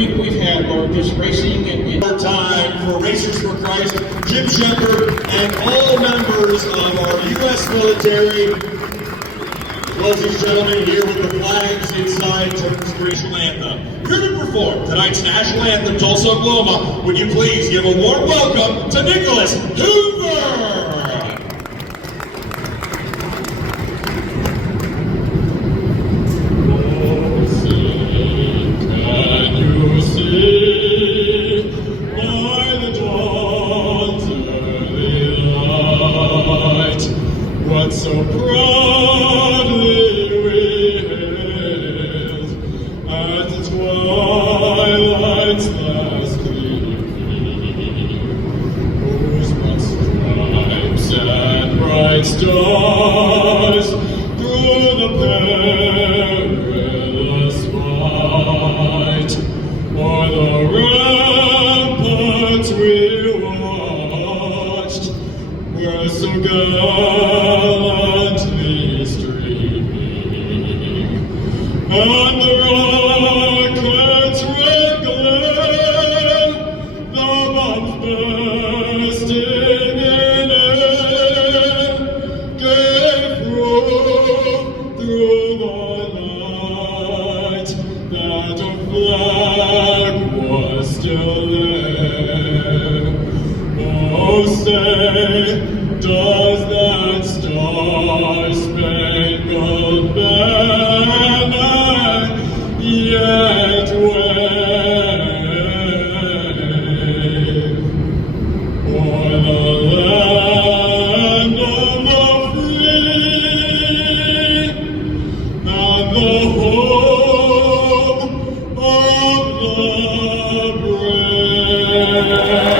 week we've had, Lord, just racing and time for Racers for Christ, Jim Shepard, and all members of our U.S. military. Well, ladies and gentlemen, here with the flags inside Turks National Anthem. Here to perform tonight's national anthem, Tulsa, Oklahoma, would you please give a warm welcome to Nicholas Hoover! What so proudly we hailed at the twilight's last gleaming, whose broad stripes and bright stars through the perilous fight o'er the ramparts we watched were so gallantly streaming, and the rocket's red glare, the bombs bursting in air, gave proof through the night that a flag was still there. Oh, say, does that star-spangled banner yet wave o'er the land of the free and the home of the brave?